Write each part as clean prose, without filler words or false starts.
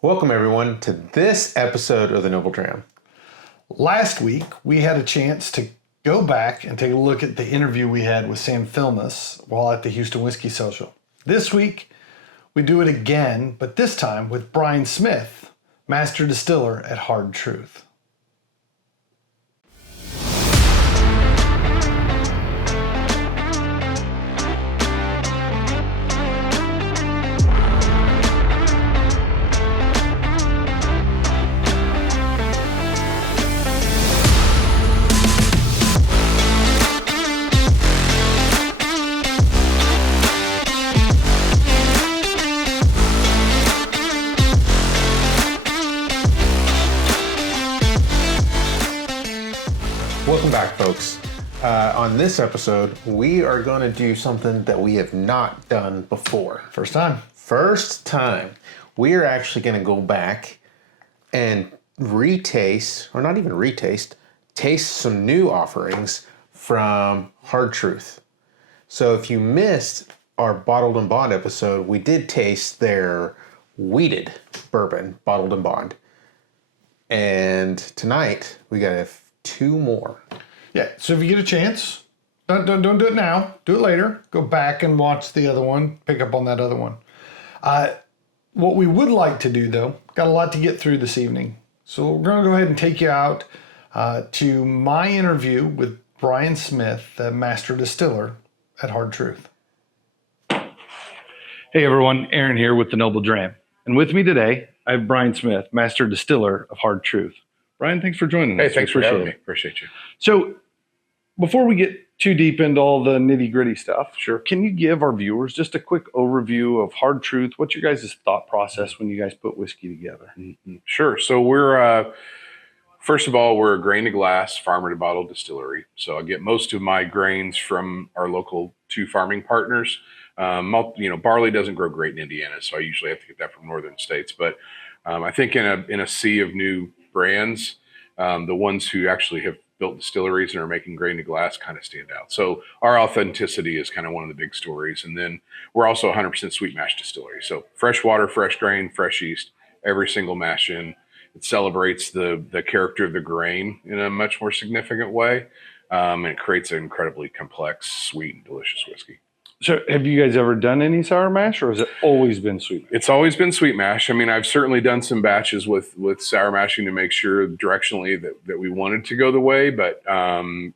Welcome, everyone, to this episode of the Noble Dram. Last week, we had a chance to go back and take a look at the interview we had with Sam Filmus while at the Houston Whiskey Social. This week, we do it again, but this time with Bryan Smith, Master Distiller at Hard Truth. Welcome back, folks. On this episode, we are going to do something that we have not done before. First time. First time. We are actually going to go back and retaste, or not even retaste, taste some new offerings from Hard Truth. So if you missed our Bottled and Bond episode, we did taste their wheated bourbon, Bottled and Bond. And tonight, we got two more. Yeah, so if you get a chance, don't do it now. Do it later. Go back and watch the other one. Pick up on that other one. What we would like to do, though, got a lot to get through this evening. So we're going to go ahead and take you out to my interview with Bryan Smith, the Master Distiller at Hard Truth. Hey everyone, Aaron here with the Noble Dram. And with me today, I have Bryan Smith, Master Distiller of Hard Truth. Bryan, thanks for joining us. Hey, thanks for having me. Appreciate you. So, before we get too deep into all the nitty gritty stuff, Sure. can you give our viewers just a quick overview of Hard Truth? What's your guys' thought process when you guys put whiskey together? Sure. So we're, first of all, we're a grain to glass, farmer to bottle distillery. So I get most of my grains from our local two farming partners. Barley doesn't grow great in Indiana, so I usually have to get that from northern states. But I think in a sea of new brands, the ones who actually have built distilleries and are making grain to glass kind of stand out. So our authenticity is kind of one of the big stories. And then we're also 100% sweet mash distillery. So fresh water, fresh grain, fresh yeast, every single mash in. It celebrates the character of the grain in a much more significant way. And it creates an incredibly complex, sweet, and delicious whiskey. So, have you guys ever done any sour mash, or has it always been sweet mash? It's always been sweet mash. I mean, I've certainly done some batches with sour mashing to make sure directionally that we wanted to go the way, but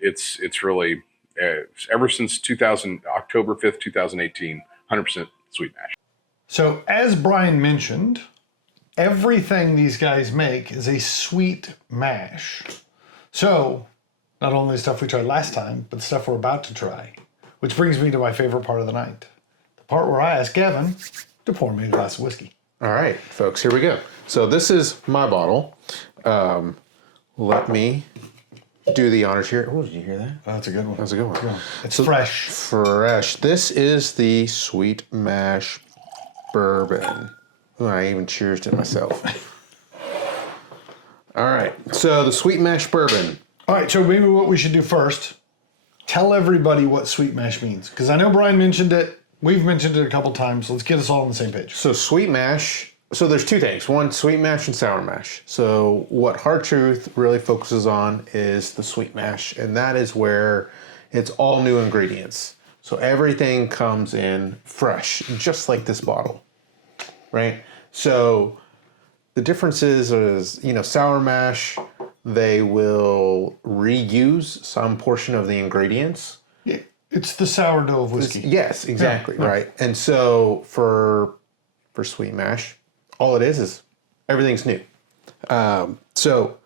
it's really ever since October 5th, 2018, 100% sweet mash. So, as Bryan mentioned, everything these guys make is a sweet mash. So, not only the stuff we tried last time, but the stuff we're about to try. Which brings me to my favorite part of the night. The part where I ask Gavin to pour me a glass of whiskey. All right, folks, here we go. So this is my bottle. Let me do the honors here. Oh, did you hear that? Oh, that's a good one. That's a good one. Yeah. It's fresh. Fresh. This is the Sweet Mash Bourbon. Ooh, I even cheers to myself. All right, so the Sweet Mash Bourbon. All right, so maybe what we should do first, tell everybody what sweet mash means. Because I know Bryan mentioned it. We've mentioned it a couple times. Let's get us all on the same page. So sweet mash, so there's two things. One, sweet mash and sour mash. So what Hard Truth really focuses on is the sweet mash. And that is where it's all new ingredients. So everything comes in fresh, just like this bottle, right? So the difference is sour mash, they will reuse some portion of the ingredients. Yeah, it's the sourdough of whiskey. Yes, exactly, Yeah. right. And so for sweet mash, all it is everything's new. So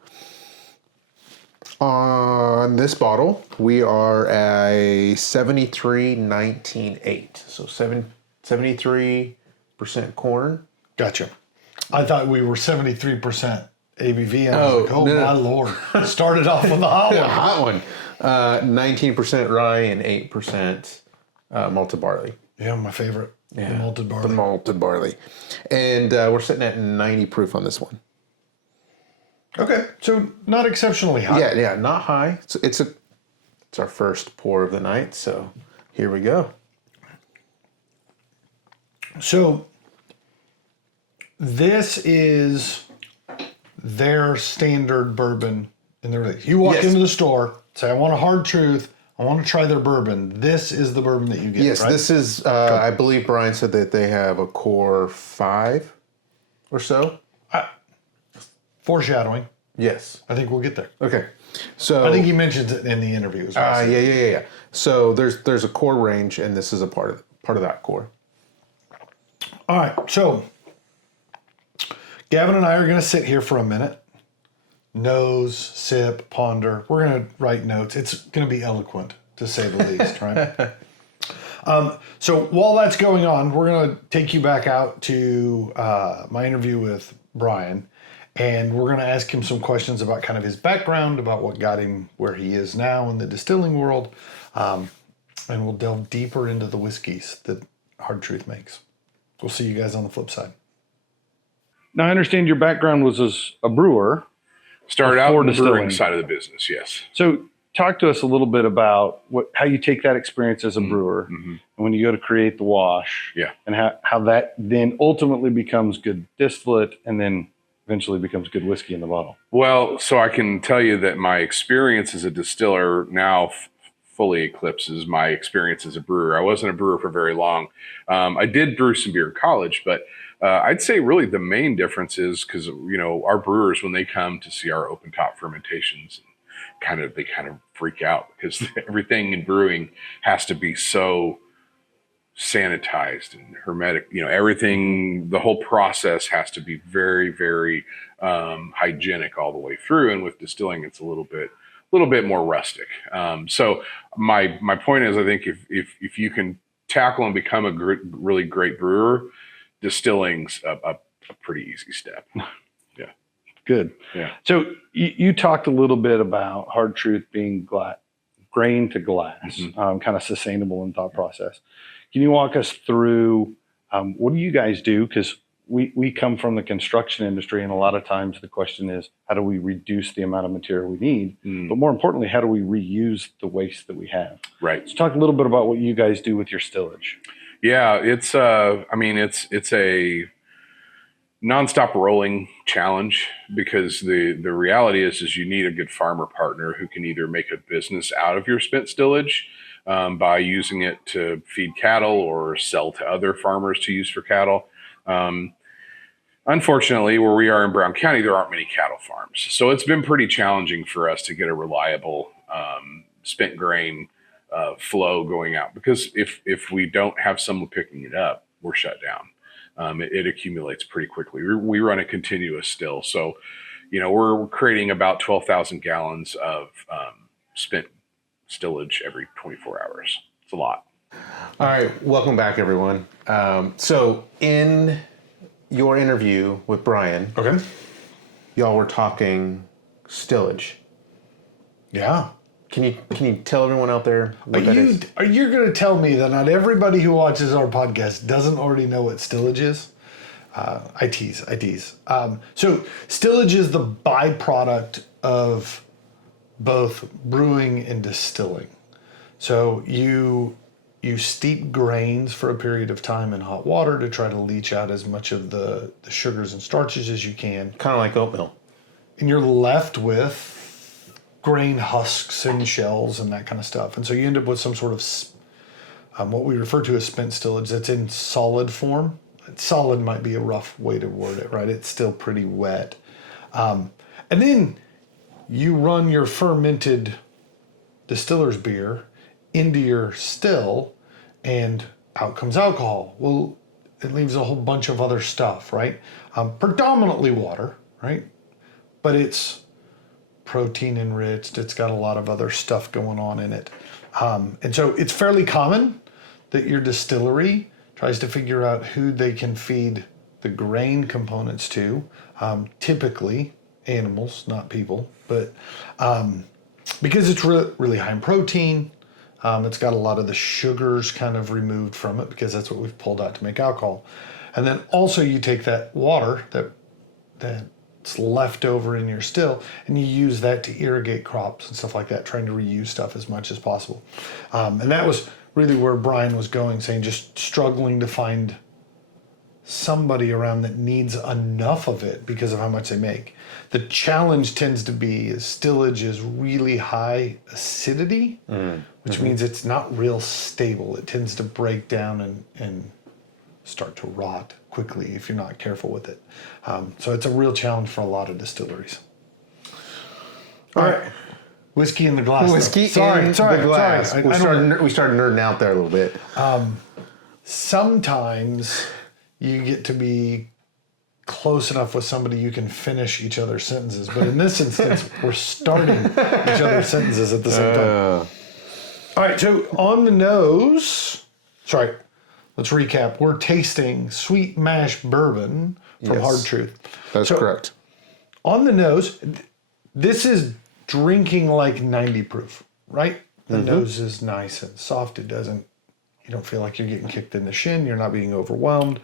on this bottle, we are at a 73-19-8. So 73% corn. Gotcha. I thought we were 73% ABV, and I was like, no. my Lord. Started off with the hot A one. hot one. 19% rye and 8% malted barley. Yeah, my favorite. Yeah, the malted barley. The malted barley. And we're sitting at 90 proof on this one. Okay, so not exceptionally high. Yeah, not high. It's our first pour of the night, so here we go. So this is their standard bourbon in the release. You walk Yes. into the store, say, I want a Hard Truth, I want to try their bourbon. This is the bourbon that you get, Yes, right? this is, I believe Bryan said that they have a core 5 or so. Foreshadowing. Yes. I think we'll get there. Okay. So I think he mentions it in the interview as well. yeah. So there's a core range, and this is a part of that core. All right, so Gavin and I are going to sit here for a minute. Nose, sip, ponder. We're going to write notes. It's going to be eloquent, to say the least, right? So while that's going on, we're going to take you back out to my interview with Bryan, and we're going to ask him some questions about kind of his background, about what got him where he is now in the distilling world, and we'll delve deeper into the whiskeys that Hard Truth makes. We'll see you guys on the flip side. Now, I understand your background was as a brewer. Started out Before in the brewing distilling. side of the business, yes. So talk to us a little bit about how you take that experience as a brewer and when you go to create the wash, Yeah. and how that then ultimately becomes good distillate and then eventually becomes good whiskey in the bottle. Well, so I can tell you that my experience as a distiller now fully eclipses my experience as a brewer. I wasn't a brewer for very long. I did brew some beer in college, but I'd say really the main difference is because, our brewers, when they come to see our open top fermentations, they kind of freak out because everything in brewing has to be so sanitized and hermetic. Everything, the whole process has to be very, very hygienic all the way through. And with distilling, it's a little bit more rustic. So my point is, I think if you can tackle and become a really great brewer, distilling's a pretty easy step. Yeah. Good. Yeah. So you talked a little bit about Hard Truth being grain to glass, kind of sustainable in thought process. Can you walk us through what do you guys do? Because we come from the construction industry, and a lot of times the question is, how do we reduce the amount of material we need? But more importantly, how do we reuse the waste that we have? Right. So talk a little bit about what you guys do with your stillage. Yeah, it's a nonstop rolling challenge because the reality is you need a good farmer partner who can either make a business out of your spent stillage by using it to feed cattle or sell to other farmers to use for cattle. Unfortunately, where we are in Brown County, there aren't many cattle farms. So it's been pretty challenging for us to get a reliable spent grain flow going out, because if we don't have someone picking it up, we're shut down. It accumulates pretty quickly. We run a continuous still. So, we're creating about 12,000 gallons of spent stillage every 24 hours. It's a lot. All right, welcome back, everyone. So in your interview with Bryan, Okay. y'all were talking stillage. Yeah. Can you tell everyone out there what that is? Are you going to tell me that not everybody who watches our podcast doesn't already know what stillage is? I tease. So stillage is the byproduct of both brewing and distilling. So you steep grains for a period of time in hot water to try to leach out as much of the sugars and starches as you can. Kind of like oatmeal. And you're left with grain husks and shells and that kind of stuff. And so you end up with some sort of what we refer to as spent stillage that's in solid form. Solid might be a rough way to word it, right? It's still pretty wet. And then you run your fermented distiller's beer into your still, and out comes alcohol. Well, it leaves a whole bunch of other stuff, right? Predominantly water, right? But it's protein enriched. It's got a lot of other stuff going on in it. And so it's fairly common that your distillery tries to figure out who they can feed the grain components to. Typically animals, not people, but because it's really high in protein, it's got a lot of the sugars kind of removed from it because that's what we've pulled out to make alcohol. And then also you take that water that's left over in your still and you use that to irrigate crops and stuff like that, trying to reuse stuff as much as possible. And that was really where Bryan was going, saying just struggling to find somebody around that needs enough of it because of how much they make. The challenge tends to be is stillage is really high acidity, which means it's not real stable. It tends to break down and start to rot quickly if you're not careful with it. So it's a real challenge for a lot of distilleries. All right. Whiskey in the glass. Whiskey Sorry, in the glass. sorry. We started nerding out there a little bit. Sometimes you get to be close enough with somebody you can finish each other's sentences. But in this instance, we're starting each other's sentences at the same time. All right, so on the nose, let's recap. We're tasting Sweet Mash Bourbon from Hard Truth. That's correct. On the nose, this is drinking like 90 proof, right? The nose is nice and soft. You don't feel like you're getting kicked in the shin. You're not being overwhelmed.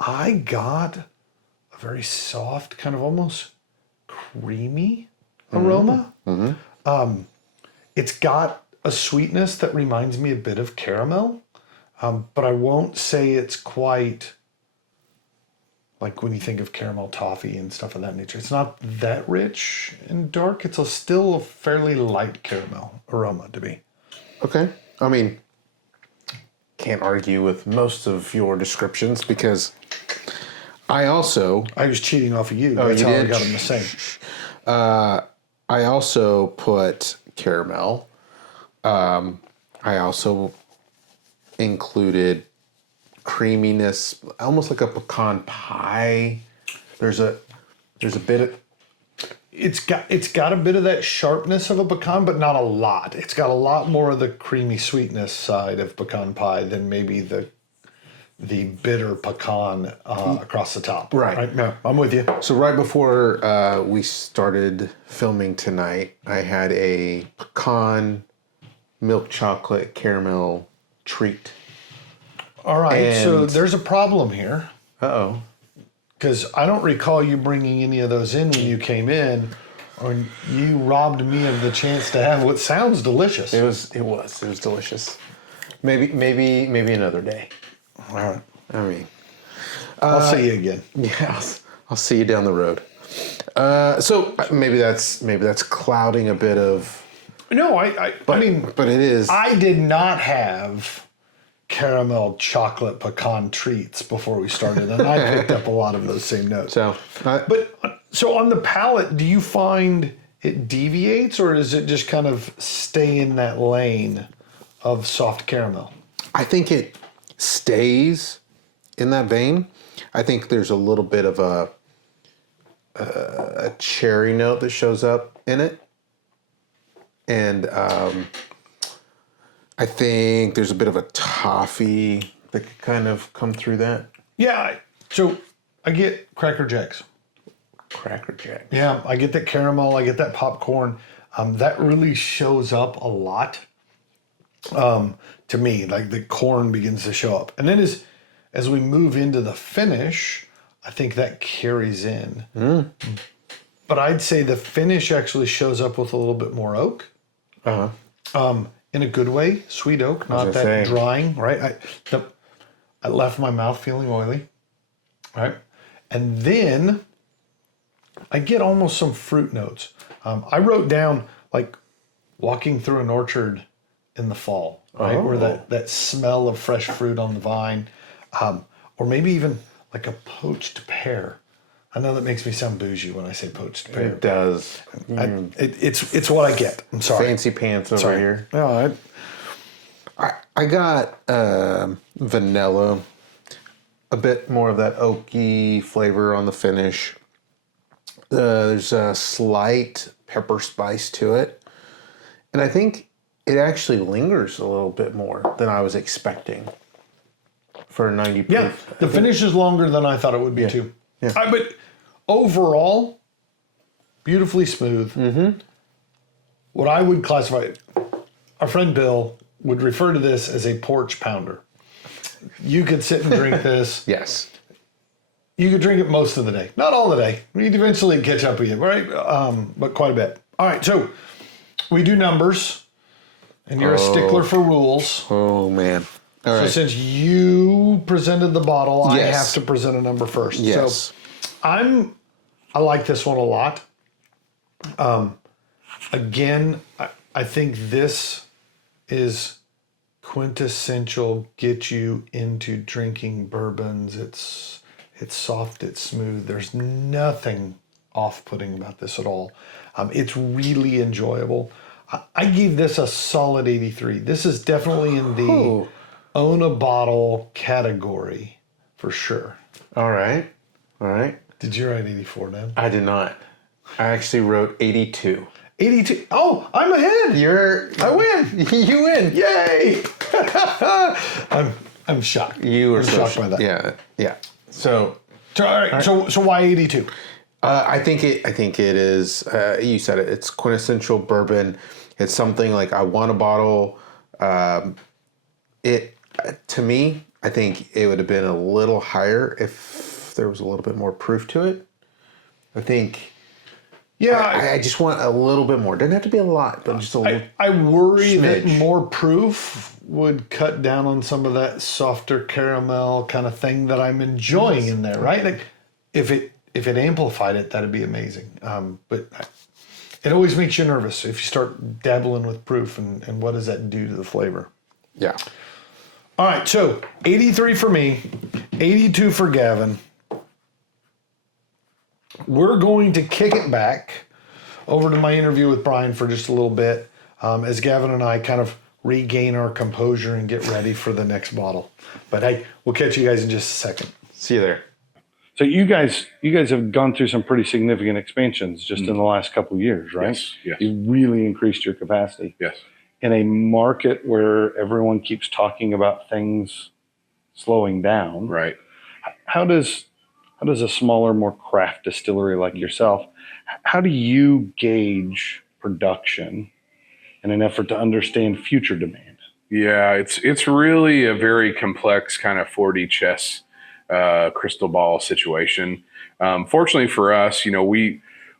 I got a very soft, kind of almost creamy aroma. It's got a sweetness that reminds me a bit of caramel, but I won't say it's quite like when you think of caramel toffee and stuff of that nature. It's not that rich and dark. It's still a fairly light caramel aroma to me. Okay. I mean, can't argue with most of your descriptions because I was cheating off of you. Oh, That's you how did? I got them the same. I also put caramel. I also included creaminess, almost like a pecan pie. There's a bit of It's got a bit of that sharpness of a pecan, but not a lot. It's got a lot more of the creamy sweetness side of pecan pie than maybe the bitter pecan across the top. Right. No, I'm with you. So right before we started filming tonight, I had a pecan milk chocolate caramel treat. All right. So And- there's a problem here. Uh-oh. Because I don't recall you bringing any of those in when you came in, or you robbed me of the chance to have what sounds delicious. It was delicious. Maybe another day. All right. I mean, I'll see you again. yeah, I'll see you down the road. So maybe that's clouding a bit of. No, I mean, but it is. I did not have caramel chocolate pecan treats before we started, and I picked up a lot of those same notes. So, So on the palate, do you find it deviates, or does it just kind of stay in that lane of soft caramel? I think it stays in that vein. I think there's a little bit of a cherry note that shows up in it, and I think there's a bit of a toffee that could kind of come through that. Yeah. So I get Cracker Jacks. Cracker Jack. Yeah, I get that caramel. I get that popcorn. That really shows up a lot to me. Like the corn begins to show up, and then as we move into the finish, I think that carries in. But I'd say the finish actually shows up with a little bit more oak. In a good way, sweet oak, not that drying, right? I left my mouth feeling oily, right? And then I get almost some fruit notes. I wrote down like walking through an orchard in the fall, right? Where that smell of fresh fruit on the vine, or maybe even like a poached pear. I know that makes me sound bougie when I say poached pear. It does. It's what I get. I'm sorry. Fancy pants over here. No, I got vanilla, a bit more of that oaky flavor on the finish. There's a slight pepper spice to it. And I think it actually lingers a little bit more than I was expecting for a 90 proof. yeah, the finish is longer than I thought it would be too. Yeah. But overall, beautifully smooth. What I would classify, our friend Bill would refer to this as a porch pounder. You could sit and drink this. Yes. You could drink it most of the day. Not all the day. You'd eventually catch up with you, right? But quite a bit. All right, so we do numbers, and you're a stickler for rules. Oh, man. All So right. since you presented the bottle, I Yes. have to present a number first. Yes. So I like this one a lot. Again, I think this is quintessential get you into drinking bourbons. It's soft, it's smooth. There's nothing off-putting about this at all. It's really enjoyable. I gave this a solid 83. This is definitely in the Ooh. own a bottle category for sure. All right. All right. Did you write 84 down? I did not. I actually wrote 82. 82. Oh, I'm ahead. I win. You win. Yay! I'm shocked. You were I'm so shocked by that. Yeah. Yeah. So So, all right. So why 82? I think it is. You said it. It's quintessential bourbon. It's something like I want a bottle. It to me, I think it would have been a little higher if there was a little bit more proof to it. I think. Yeah, I just want a little bit more. Doesn't have to be a lot, but just a little. I worry that Smidge. more proof would cut down on some of that softer caramel kind of thing that I'm enjoying in there, right? Like if it amplified it, that'd be amazing. But it always makes you nervous if you start dabbling with proof and what does that do to the flavor? Yeah. All right, so 83 for me, 82 for Gavin. We're going to kick it back over to my interview with Bryan for just a little bit as Gavin and I kind of regain our composure and get ready for the next bottle. But hey, we'll catch you guys in just a second. See you there. So you guys have gone through some pretty significant expansions just in the last couple of years, right? Yes, yes. You really increased your capacity. Yes. In a market where everyone keeps talking about things slowing down, Right. how does a smaller, more craft distillery like yourself, how do you gauge production in an effort to understand future demand? Yeah, it's really a very complex kind of 4D chess crystal ball situation. Fortunately for us,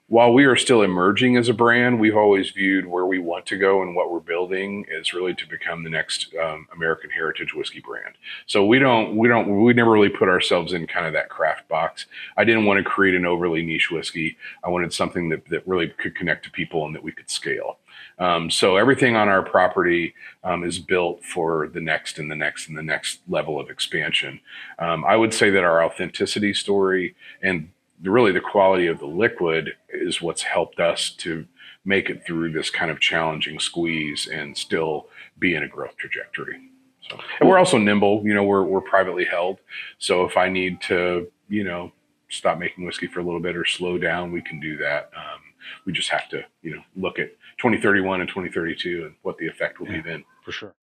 while we are still emerging as a brand, we've always viewed where we want to go and what we're building is really to become the next American heritage whiskey brand. So we never really put ourselves in kind of that craft box. I didn't want to create an overly niche whiskey. I wanted something that really could connect to people and that we could scale. So everything on our property is built for the next and the next and the next level of expansion. I would say that our authenticity story and really the quality of the liquid is what's helped us to make it through this kind of challenging squeeze and still be in a growth trajectory. So, and we're also nimble, we're privately held. So if I need to, stop making whiskey for a little bit or slow down, we can do that. We just have to, look at 2031 and 2032 and what the effect will be then. For sure.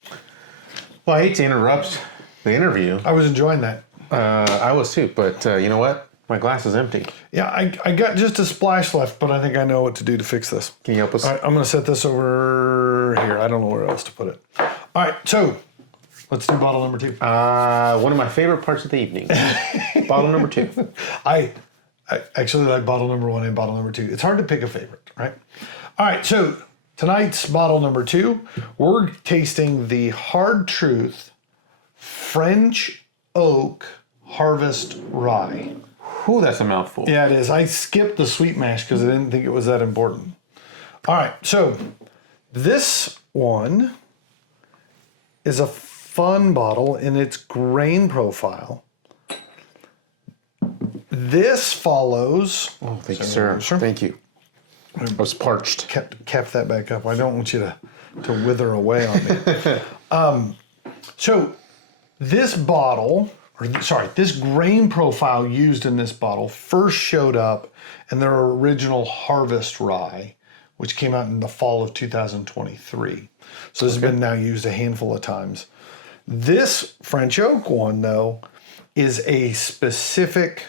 Well, I hate to interrupt the interview. I was enjoying that. I was too, but you know what? My glass is empty. Yeah, I got just a splash left, but I think I know what to do to fix this. Can you help us? All right, I'm going to set this over here. I don't know where else to put it. All right, so let's do bottle number 2. One of my favorite parts of the evening. Bottle number 2. I actually like bottle number 1 and bottle number 2. It's hard to pick a favorite, right? All right, so tonight's bottle number 2, we're tasting the Hard Truth French Oak Harvest Rye. Whew, that's a mouthful. Yeah, it is. I skipped the Sweet Mash because I didn't think it was that important. All right, so this one is a fun bottle in its grain profile. This follows. Oh, thank you, sir. Sure. Thank you. I was parched. Cap that back up. I don't want you to wither away on me. So this bottle, this grain profile used in this bottle first showed up in their original Harvest Rye, which came out in the fall of 2023. So this has been now used a handful of times. This French Oak one, though, is a specific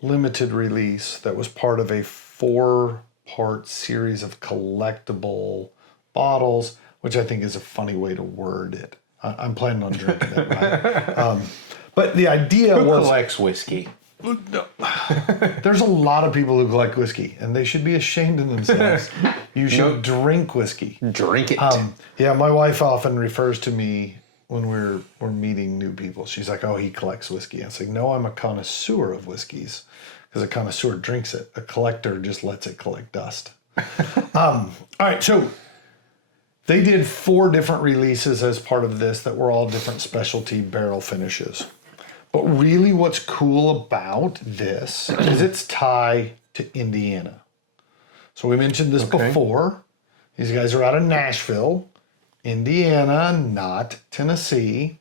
limited release that was part of a 4-part series of collectible bottles, which I think is a funny way to word it. I'm planning on drinking it, right? But the idea Who was... collects whiskey? There's a lot of people who collect whiskey, and they should be ashamed of themselves. You should drink whiskey. Drink it. Yeah, my wife often refers to me when we're meeting new people. She's like, "Oh, he collects whiskey." I was like, "No, I'm a connoisseur of whiskeys, because a connoisseur drinks it. A collector just lets it collect dust." All right, so they did 4 different releases as part of this that were all different specialty barrel finishes. But really, what's cool about this is its tie to Indiana. So we mentioned this before. These guys are out of Nashville, Indiana, not Tennessee.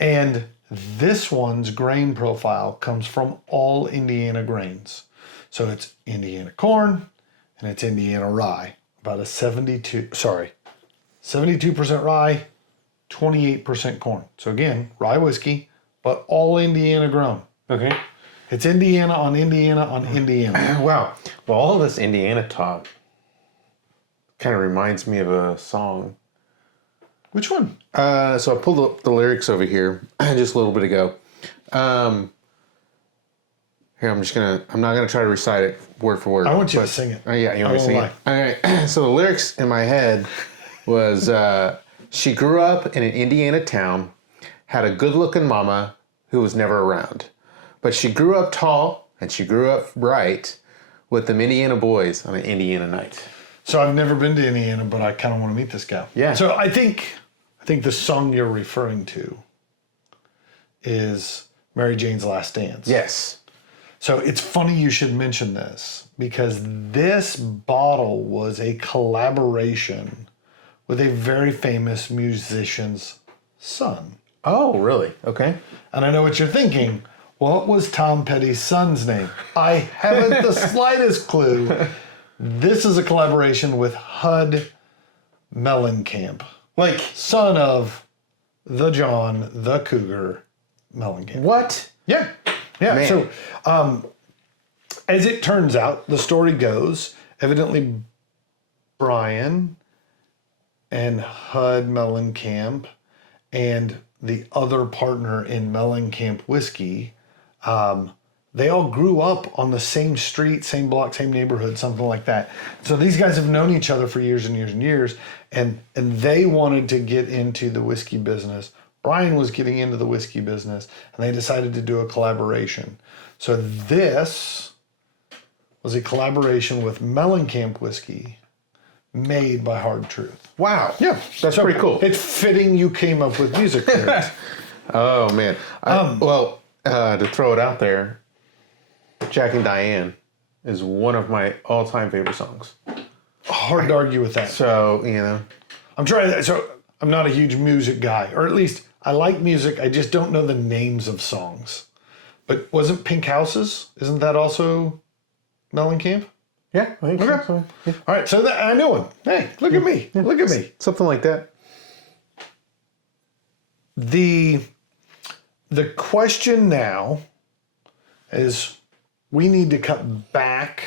And this one's grain profile comes from all Indiana grains. So it's Indiana corn and it's Indiana rye. About a 72% rye, 28% corn. So again, rye whiskey, but all Indiana grown. Okay. It's Indiana on Indiana on Indiana. Wow. Well, all this Indiana talk kind of reminds me of a song. Which one? So I pulled up the lyrics over here just a little bit ago. Here, I'm not gonna try to recite it word for word. I want you to sing it. Yeah, you want me to sing it? All right. So the lyrics in my head was, she grew up in an Indiana town, had a good-looking mama who was never around. But she grew up tall and she grew up bright with them Indiana boys on an Indiana night. So I've never been to Indiana, but I kind of want to meet this gal. Yeah. So I think the song you're referring to is Mary Jane's Last Dance. Yes. So it's funny you should mention this, because this bottle was a collaboration with a very famous musician's son. Oh, really? Okay. And I know what you're thinking. What was Tom Petty's son's name? I haven't the slightest clue. This is a collaboration with Hud Mellencamp, Like, son of the John the Cougar Mellencamp. what? Yeah. Yeah. Man. So, as it turns out, the story goes, evidently Bryan and Hud Mellencamp and the other partner in Mellencamp whiskey, they all grew up on the same street, same block, same neighborhood, something like that. So these guys have known each other for years and years and years, and they wanted to get into the whiskey business. Bryan was getting into the whiskey business, and they decided to do a collaboration. So this was a collaboration with Mellencamp whiskey made by Hard Truth. Wow. Yeah, That's pretty cool. It's fitting you came up with music lyrics. Oh, man. To throw it out there, Jack and Diane is one of my all-time favorite songs. Hard to argue with that. So, you know. I'm trying that. So I'm not a huge music guy, or at least I like music. I just don't know the names of songs. But wasn't Pink Houses? Isn't that also Mellencamp? Yeah, I think so. Yeah. All right, so I know one. Hey, look at me. Look at me. Something like that. The question now is, we need to cut back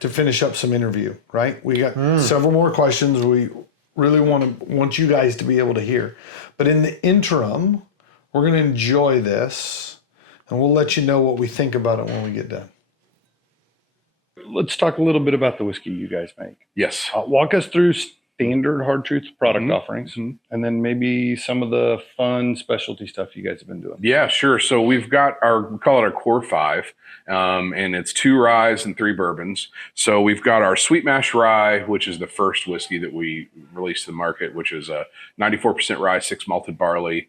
to finish up some interview, right? We got several more questions we really want you guys to be able to hear. But in the interim, we're going to enjoy this, and we'll let you know what we think about it when we get done. Let's talk a little bit about the whiskey you guys make. Yes. Walk us through standard Hard Truth product offerings, and then maybe some of the fun specialty stuff you guys have been doing. Yeah, sure. So we've got we call it our core 5, and it's 2 ryes and 3 bourbons. So we've got our Sweet Mash Rye, which is the first whiskey that we released to the market, which is a 94% rye, 6 malted barley.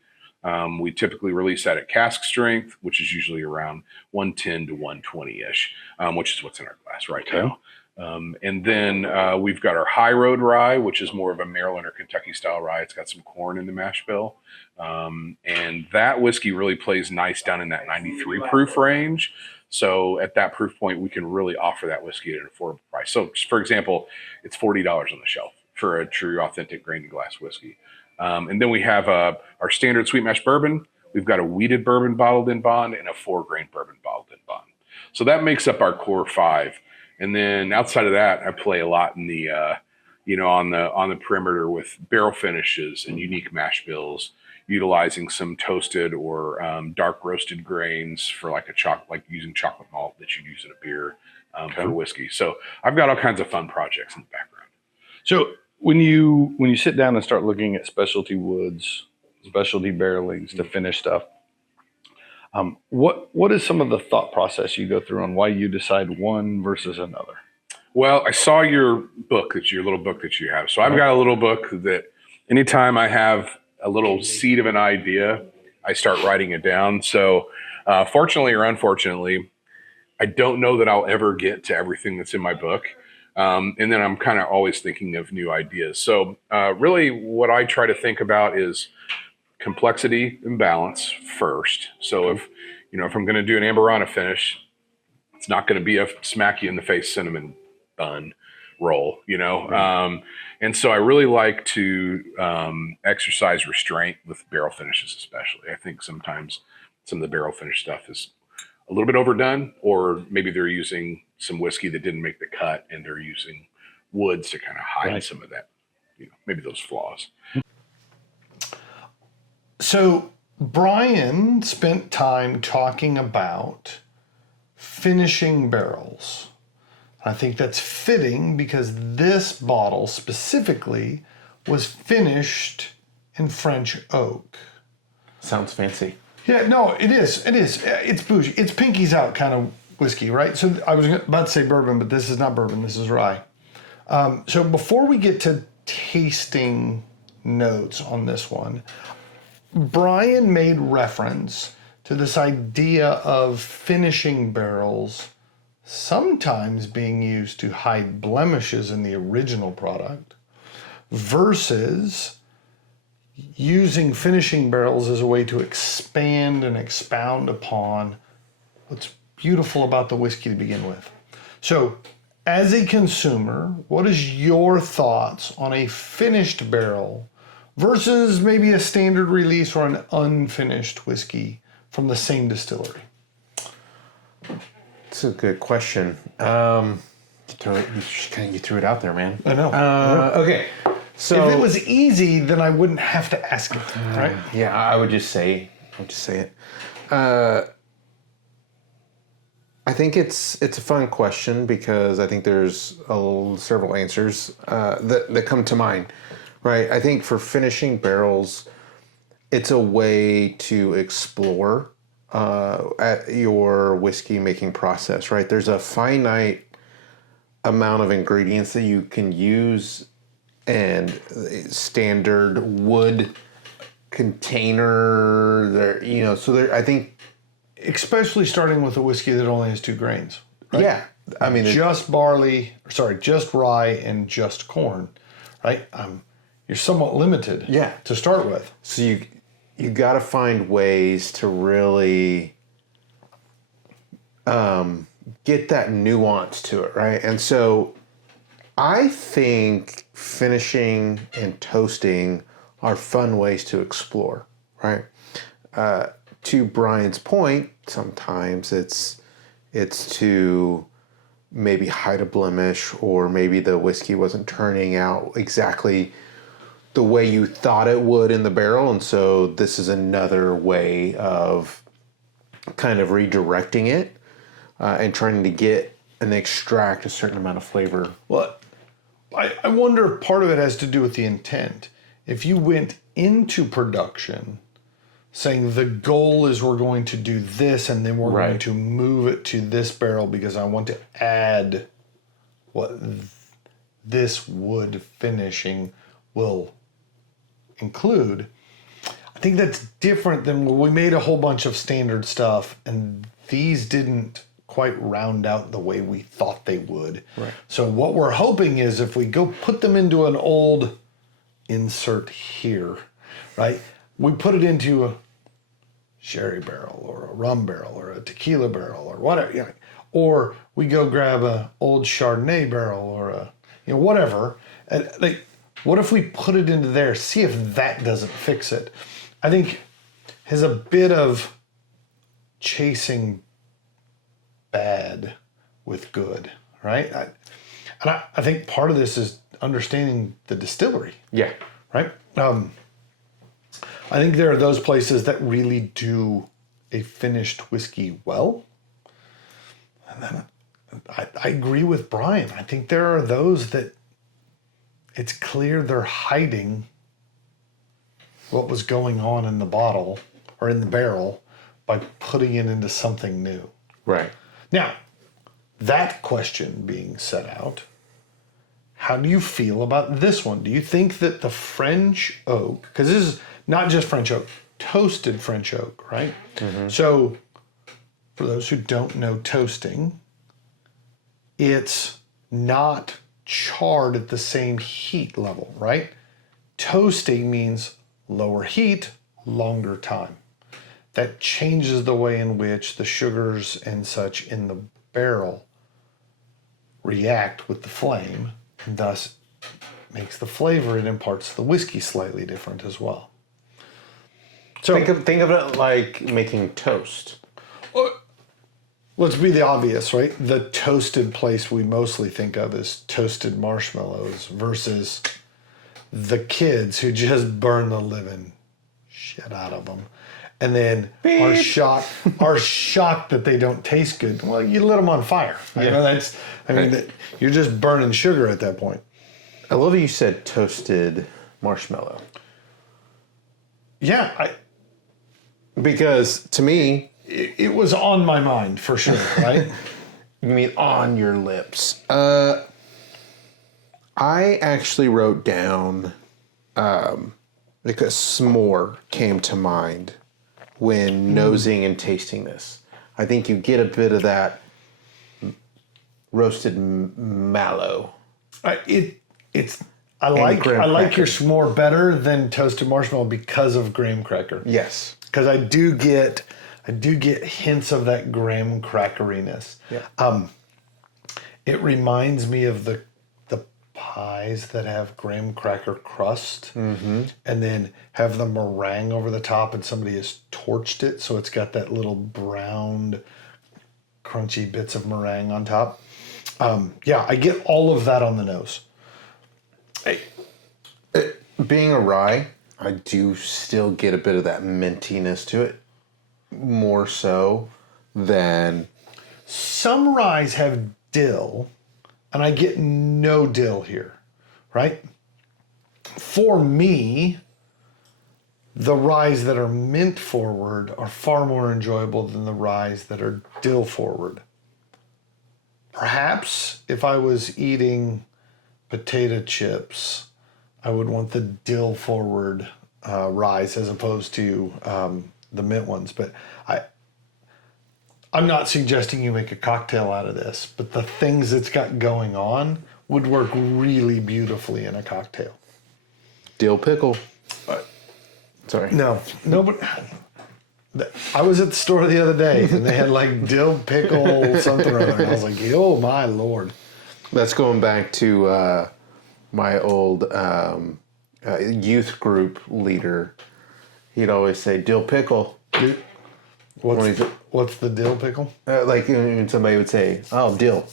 We typically release that at cask strength, which is usually around 110 to 120-ish, which is what's in our glass right now. And then we've got our High Road Rye, which is more of a Maryland or Kentucky style rye. It's got some corn in the mash bill. And that whiskey really plays nice down in that 93 proof range. So at that proof point, we can really offer that whiskey at an affordable price. So for example, it's $40 on the shelf for a true authentic grain to glass whiskey. And then we have our standard Sweet Mash Bourbon. We've got a wheated bourbon bottled in bond and a 4-grain bourbon bottled in bond. So that makes up our core 5. And then outside of that, I play a lot in the, on the perimeter with barrel finishes and unique mash bills, utilizing some toasted or dark roasted grains for like using chocolate malt that you'd use in a beer for whiskey. So I've got all kinds of fun projects in the background. So when you sit down and start looking at specialty woods specialty barrelings to finish stuff. What is some of the thought process you go through on why you decide one versus another? Well, I saw your book, your little book that you have. So I've got a little book that anytime I have a little seed of an idea, I start writing it down. So fortunately or unfortunately, I don't know that I'll ever get to everything that's in my book. And then I'm kind of always thinking of new ideas. So really what I try to think about is complexity and balance first. So if I'm going to do an Amburana finish, it's not going to be a smack you in the face cinnamon bun roll, and so I really like to exercise restraint with barrel finishes, especially. I think sometimes some of the barrel finish stuff is a little bit overdone, or maybe they're using some whiskey that didn't make the cut and they're using woods to kind of hide some of that, maybe those flaws. So Bryan spent time talking about finishing barrels. I think that's fitting because this bottle specifically was finished in French oak. Sounds fancy. Yeah, no, it is. It is. It's bougie. It's pinkies out kind of whiskey, right? So I was about to say bourbon, but this is not bourbon. This is rye. So before we get to tasting notes on this one, Bryan made reference to this idea of finishing barrels sometimes being used to hide blemishes in the original product versus using finishing barrels as a way to expand and expound upon what's beautiful about the whiskey to begin with. So, as a consumer, what is your thoughts on a finished barrel versus maybe a standard release or an unfinished whiskey from the same distillery? That's a good question. You threw it out there, man. I know. Okay, so If it was easy, then I wouldn't have to ask it, right? yeah, I would just say it. I think it's a fun question because I think there's several answers that come to mind, right? I think for finishing barrels, it's a way to explore at your whiskey making process, right? There's a finite amount of ingredients that you can use, and standard wood container there, so there, I think, Especially starting with a whiskey that only has 2 grains. Right? yeah, I mean, Just rye and just corn, right? You're somewhat limited to start with. so you got to find ways to really get that nuance to it, right? And so I think finishing and toasting are fun ways to explore, right? To Bryan's point, sometimes it's to maybe hide a blemish, or maybe the whiskey wasn't turning out exactly the way you thought it would in the barrel, and so this is another way of kind of redirecting it and trying to get and extract a certain amount of flavor. Well, I wonder if part of it has to do with the intent. If you went into production saying the goal is we're going to do this and then we're going to move it to this barrel because I want to add what this wood finishing will include, I think that's different than when we made a whole bunch of standard stuff and these didn't quite round out the way we thought they would. Right. So what we're hoping is if we go put them into an old insert here, right? We put it into a sherry barrel or a rum barrel or a tequila barrel or whatever, or we go grab a old Chardonnay barrel or a whatever. And what if we put it into there? See if that doesn't fix it. I think has a bit of chasing bad with good, right? I think part of this is understanding the distillery. Yeah. Right? I think there are those places that really do a finished whiskey well. And then I agree with Bryan. I think there are those that it's clear they're hiding what was going on in the bottle or in the barrel by putting it into something new. Right. Now, that question being set out, how do you feel about this one? Do you think that the French oak, because this is not just French oak, toasted French oak, right? So, for those who don't know toasting, it's not charred at the same heat level, right? Toasting means lower heat, longer time. That changes the way in which the sugars and such in the barrel react with the flame, and thus makes the flavor and imparts the whiskey slightly different as well. So Think of it like making toast. let's be the obvious, right? The toasted place we mostly think of is toasted marshmallows versus the kids who just burn the living shit out of them. And then are shocked that they don't taste good. Well, you lit them on fire. You know, you're just burning sugar at that point. I love that you said toasted marshmallow. Yeah, Because to me, it was on my mind for sure, right? you mean on your lips. I actually wrote down like a s'more came to mind when nosing and tasting this. I think you get a bit of that roasted mallow. I like your s'more better than toasted marshmallow because of graham cracker. Yes. Because I do get hints of that graham crackeriness. Yeah. It reminds me of the pies that have graham cracker crust and then have the meringue over the top, and somebody has torched it so it's got that little browned crunchy bits of meringue on top. I get all of that on the nose. Being a rye, I do still get a bit of that mintiness to it, more so than... Some ryes have dill, and I get no dill here, right? For me, the ryes that are mint forward are far more enjoyable than the ryes that are dill forward. Perhaps if I was eating potato chips, I would want the dill forward ryes as opposed to the mint ones. But I'm not suggesting you make a cocktail out of this, but the things it's got going on would work really beautifully in a cocktail. Dill pickle. Sorry. No, but I was at the store the other day and they had like dill pickle something or other. And I was like, oh my Lord. That's going back to my old youth group leader. He'd always say, dill pickle. What's the dill pickle? Like when somebody would say, oh, dill.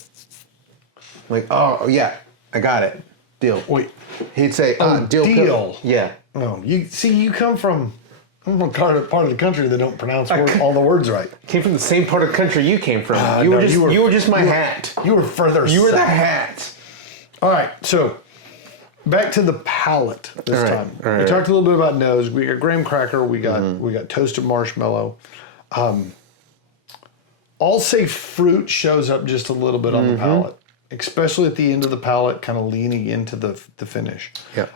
Like, oh, yeah, I got it. Dill. Wait. He'd say, dill. Dill. Yeah. No, you come from a part of the country that don't pronounce all the words right. Came from the same part of the country you came from. You were just my hat. You were further You were the south. hat. All right, so back to the palate this time. all right, We talked a little bit about nose. We got graham cracker. We got toasted marshmallow. I'll say fruit shows up just a little bit on the palate, especially at the end of the palate, kind of leaning into the finish. Yeah.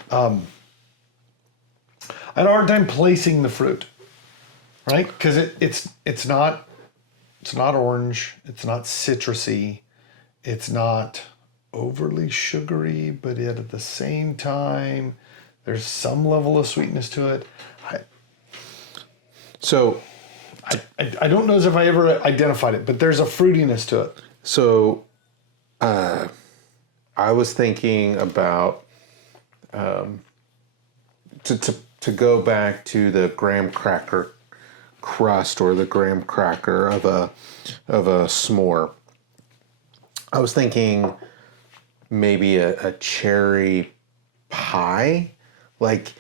I had a hard time placing the fruit, right? Because it's not orange, it's not citrusy, it's not overly sugary, but yet at the same time, there's some level of sweetness to it. So I don't know as if I ever identified it, but there's a fruitiness to it. So, I was thinking about to go back to the graham cracker crust or the graham cracker of a s'more. I was thinking maybe a cherry pie, like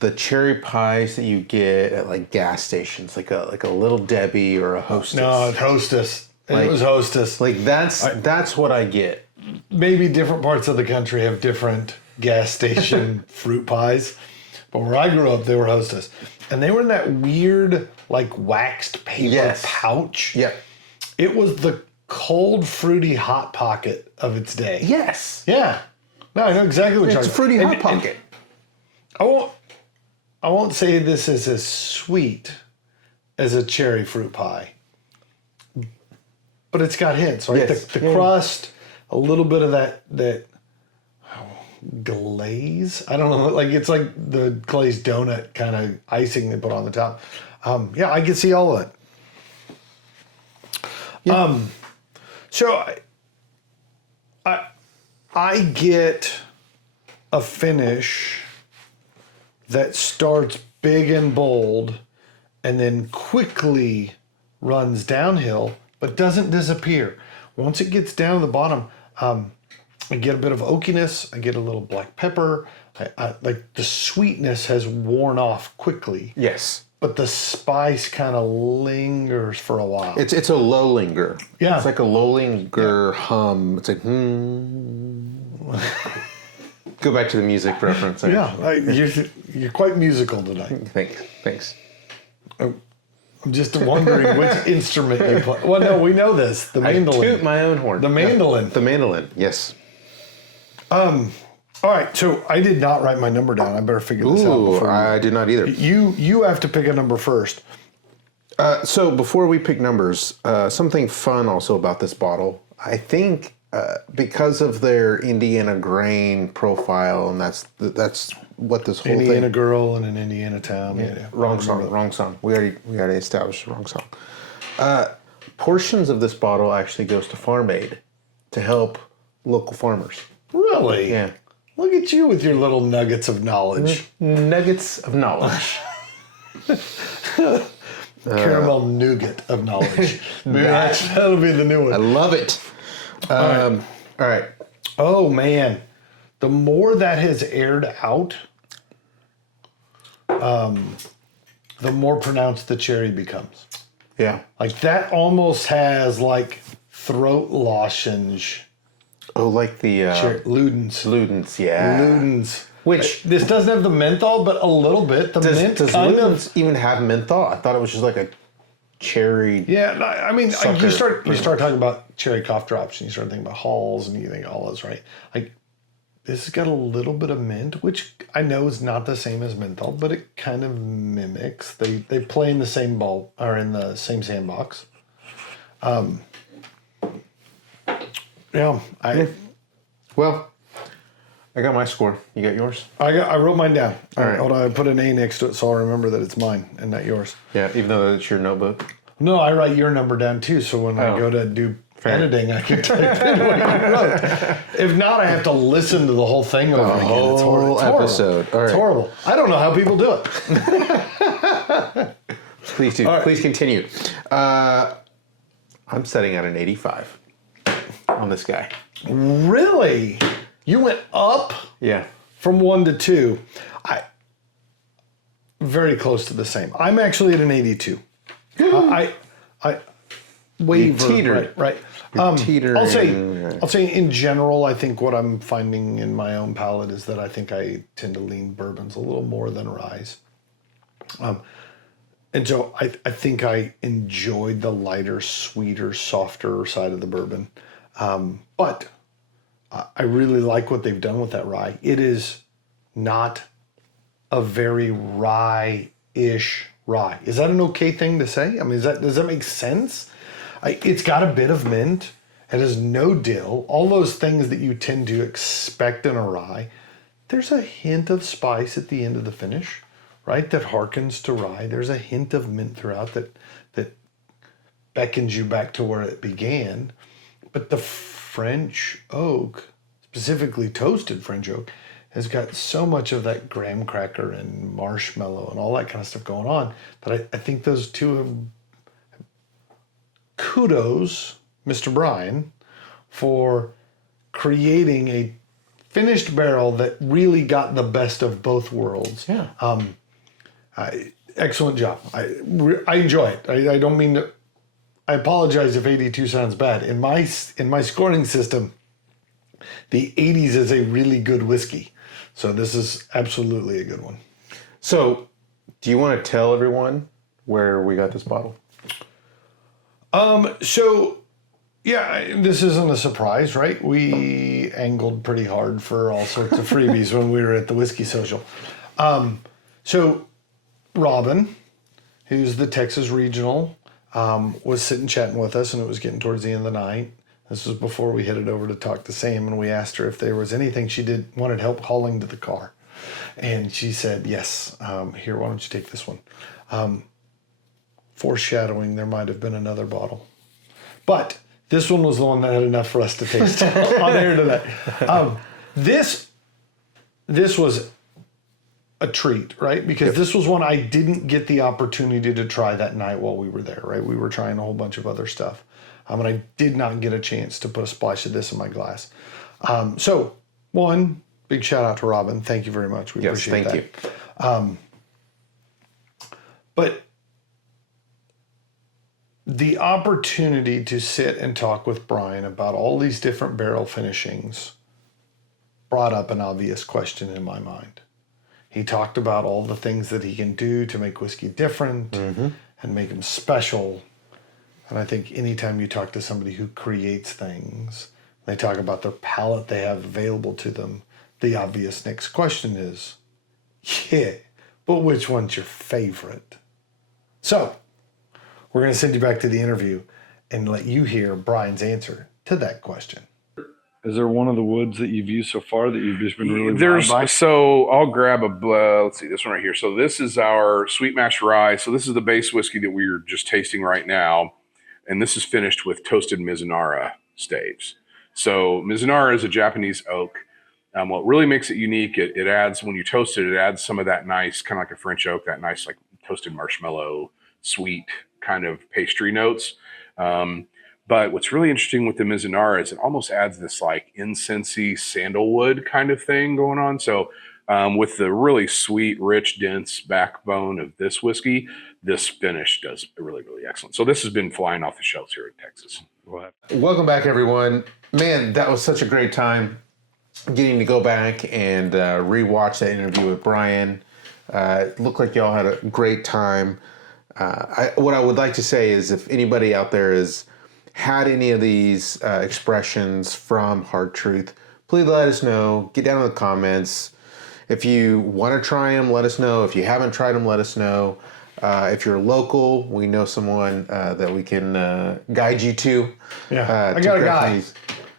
the cherry pies that you get at like gas stations, like a Little Debbie or a Hostess. No, Hostess. It was Hostess. Like that's what I get. Maybe different parts of the country have different gas station fruit pies, but where I grew up, they were Hostess. And they were in that weird, like, waxed paper pouch. Yeah. It was the cold, fruity Hot Pocket of its day. Yes. Yeah. No, I know exactly what you're It's a talking fruity about. Hot Pocket. I won't say this is as sweet as a cherry fruit pie, but it's got hints, right? Yes. The crust, a little bit of that glaze. I don't know, like it's like the glazed donut kind of icing they put on the top. Yeah, I can see all of it. Yeah. So I get a finish that starts big and bold and then quickly runs downhill, but doesn't disappear. Once it gets down to the bottom, I get a bit of oakiness. I get a little black pepper. I like the sweetness has worn off quickly. Yes. But the spice kind of lingers for a while. It's a low linger. Yeah. It's like a low linger hum. It's like, Go back to the music reference. Yeah, you're quite musical tonight. Thanks. I'm just wondering which instrument you play. Well, no, we know this. The mandolin. I toot my own horn. The mandolin. The mandolin, yes. All right, so I did not write my number down. I better figure this out before I did not either. you have to pick a number first. So before we pick numbers, something fun also about this bottle. I think because of their Indiana grain profile, and that's what this whole Indiana thing. girl in an Indiana town. Yeah. Wrong song. We already established the wrong song. Portions of this bottle actually goes to Farm Aid to help local farmers. Really? Yeah. Look at you with your little nuggets of knowledge. Nuggets of knowledge. Caramel nougat of knowledge. Maybe that'll be the new I one. love it. All right. Oh man, the more that has aired out, the more pronounced the cherry becomes. Yeah. Like that almost has like throat lozenge. Oh, like the Ludens. Ludens, yeah. Ludens. Which This doesn't have the menthol, but a little bit. The mint does kind Ludens of. even have menthol? I thought it was just like a cherry. Yeah, no, I mean, Sucker, you start pretty talking about cherry cough drops, and you start thinking about Halls, and you think all those, right? Like this has got a little bit of mint, which I know is not the same as menthol, but it kind of mimics. They play in the same ball or in the same sandbox. Yeah, Well, I got my score. You got yours? I wrote mine down. All right. Hold on, I put an A next to it, so I'll remember that it's mine and not yours. Yeah, even though it's your notebook. No, I write your number down too, so when I go to do editing, I can type in what you wrote. If not, I have to listen to the whole thing over again. It's horrible. episode. All right. It's horrible. I don't know how people do it. Please do. All right. Please continue. I'm setting at an 85 on this guy. Really? You went up Yeah. from 1 to 2. Very close to the same. I'm actually at an 82. I wavered. teetered. Right. teetering. I'll say in general, I think what I'm finding in my own palate is that I think I tend to lean bourbons a little more than ryes. And so I think I enjoyed the lighter, sweeter, softer side of the bourbon. But I really like what they've done with that rye. It is not a very rye-ish rye. Is that an okay thing to say? I mean, does that make sense? It's got a bit of mint. It has no dill. All those things that you tend to expect in a rye. There's a hint of spice at the end of the finish, right? That harkens to rye. There's a hint of mint throughout that beckons you back to where it began. But the French oak, specifically toasted French oak, has got so much of that graham cracker and marshmallow and all that kind of stuff going on that I think those two have kudos, Mr. Bryan, for creating a finished barrel that really got the best of both worlds. Yeah. Excellent job. I enjoy it. I don't mean to. I apologize if 82 sounds bad. In my scoring system, the 80s is a really good whiskey. So this is absolutely a good one. So, do you want to tell everyone where we got this bottle? So, yeah, this isn't a surprise, right? We angled pretty hard for all sorts of freebies when we were at the Whiskey Social. So, Robin, who's the Texas regional, was sitting chatting with us, and it was getting towards the end of the night. This was before we headed over to talk to Sam, and we asked her if there was anything she wanted help hauling to the car. And she said, yes, here, why don't you take this one? Foreshadowing there might have been another bottle. But this one was the one that had enough for us to taste on air today. This was a treat, right? Because this was one I didn't get the opportunity to try that night while we were there, right? We were trying a whole bunch of other stuff. And I did not get a chance to put a splash of this in my glass. So, one, big shout out to Robin. Thank you very much. We appreciate that. Thank you. But the opportunity to sit and talk with Bryan about all these different barrel finishings brought up an obvious question in my mind. He talked about all the things that he can do to make whiskey different and make them special. And I think anytime you talk to somebody who creates things, they talk about their palate they have available to them, the obvious next question is, yeah, but which one's your favorite? So, we're going to send you back to the interview and let you hear Bryan's answer to that question. Is there one of the woods that you've used so far that you've just been really wowed by? So I'll grab let's see, this one right here. So this is our Sweet Mash Rye. So this is the base whiskey that we're just tasting right now. And this is finished with toasted Mizunara staves. So Mizunara is a Japanese oak. What really makes it unique, it adds, when you toast it, it adds some of that nice, kind of like a French oak, that nice like toasted marshmallow, sweet kind of pastry notes. But what's really interesting with the Mizunara is it almost adds this like incensey sandalwood kind of thing going on. So with the really sweet, rich, dense backbone of this whiskey, this finish does really, really excellent. So this has been flying off the shelves here in Texas. Welcome back, everyone. Man, that was such a great time getting to go back and rewatch that interview with Bryan. It looked like y'all had a great time. What I would like to say is if anybody out there has had any of these expressions from Hard Truth, please let us know. Get down in the comments. If you want to try them, let us know. If you haven't tried them, let us know. If you're local, we know someone that we can guide you to. Yeah, I got a guy.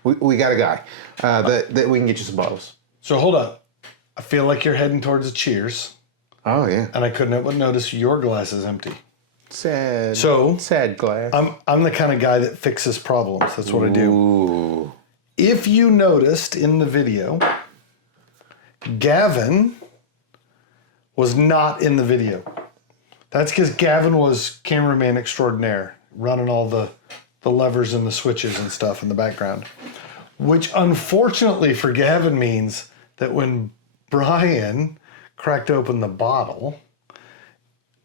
We got a guy that we can get you some bottles. So hold up. I feel like you're heading towards a cheers. Oh, yeah. And I couldn't help but notice your glass is empty. Sad. So sad glass. I'm the kind of guy that fixes problems. That's what I do. Ooh. If you noticed in the video, Gavin was not in the video. That's because Gavin was cameraman extraordinaire, running all the levers and the switches and stuff in the background. Which unfortunately for Gavin means that when Bryan cracked open the bottle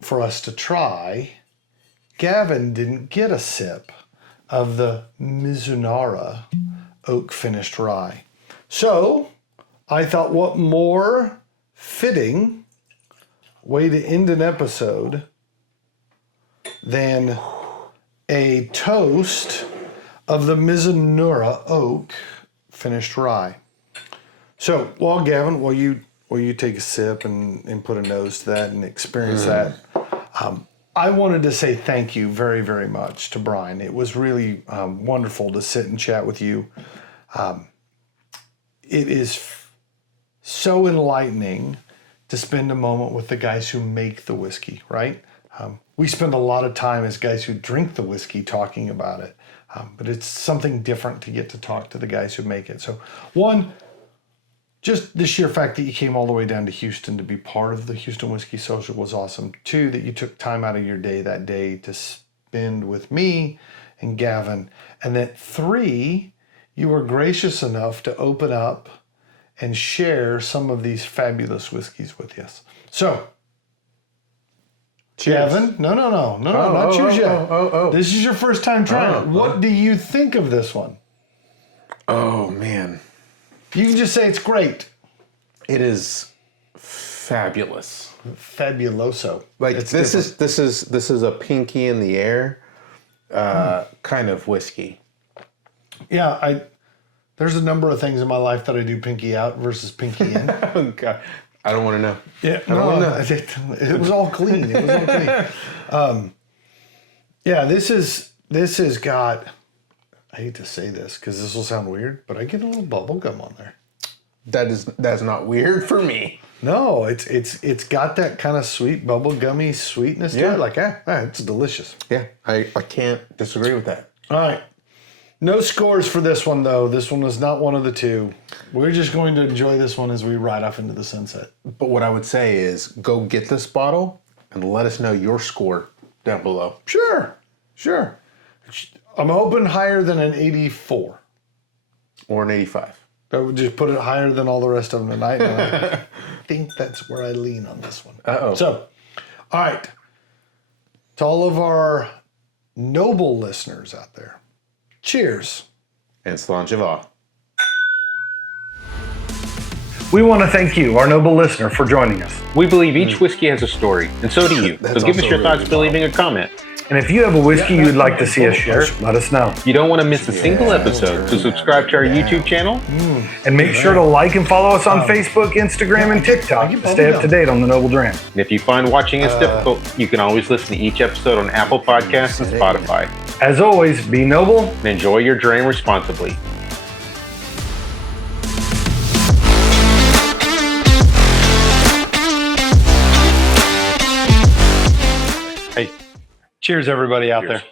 for us to try, Gavin didn't get a sip of the Mizunara oak finished rye. So I thought, what more fitting way to end an episode than a toast of the Mizunara oak finished rye. So, Gavin, while you take a sip and put a nose to that and experience that, I wanted to say thank you very, very much to Bryan. It was really wonderful to sit and chat with you. It is so enlightening to spend a moment with the guys who make the whiskey, right? We spend a lot of time as guys who drink the whiskey talking about it, but it's something different to get to talk to the guys who make it. So one, just the sheer fact that you came all the way down to Houston to be part of the Houston Whiskey Social was awesome. Two, that you took time out of your day that day to spend with me and Gavin. And that three, you were gracious enough to open up and share some of these fabulous whiskeys with us. So, cheers. Gavin, no, not cheers yet. This is your first time trying it. What do you think of this one? Oh, man. You can just say it's great. It is fabulous. Fabuloso. Like It's this different. is a pinky in the air kind of whiskey. Yeah, there's a number of things in my life that I do pinky out versus pinky in. Oh God, I don't want to know. Yeah, I don't want to know. it was all clean. It was all clean. Yeah, this has got. I hate to say this because this will sound weird, but I get a little bubble gum on there. That's not weird for me. No, it's got that kind of sweet bubble gummy sweetness to Yeah. it. Like, it's delicious. Yeah, I can't disagree with that. All right. No scores for this one, though. This one was not one of the two. We're just going to enjoy this one as we ride off into the sunset. But what I would say is go get this bottle and let us know your score down below. Sure. I'm hoping higher than an 84. Or an 85. I would just put it higher than all the rest of them tonight. And I think that's where I lean on this one. Uh-oh. So, all right. To all of our Noble listeners out there, cheers. And Slanjava. We want to thank you, our noble listener, for joining us. We believe each whiskey has a story, and so do you. So That's give us also your really thoughts good by leaving a comment. And if you have a whiskey you'd like to see us share, let us know. You don't want to miss a single episode, so subscribe to our YouTube channel. And make sure to like and follow us on Facebook, Instagram, and TikTok to stay up to date on the Noble Dram. And if you find watching us difficult, you can always listen to each episode on Apple Podcasts and Spotify. As always, be noble. And enjoy your dram responsibly. Cheers, everybody out there.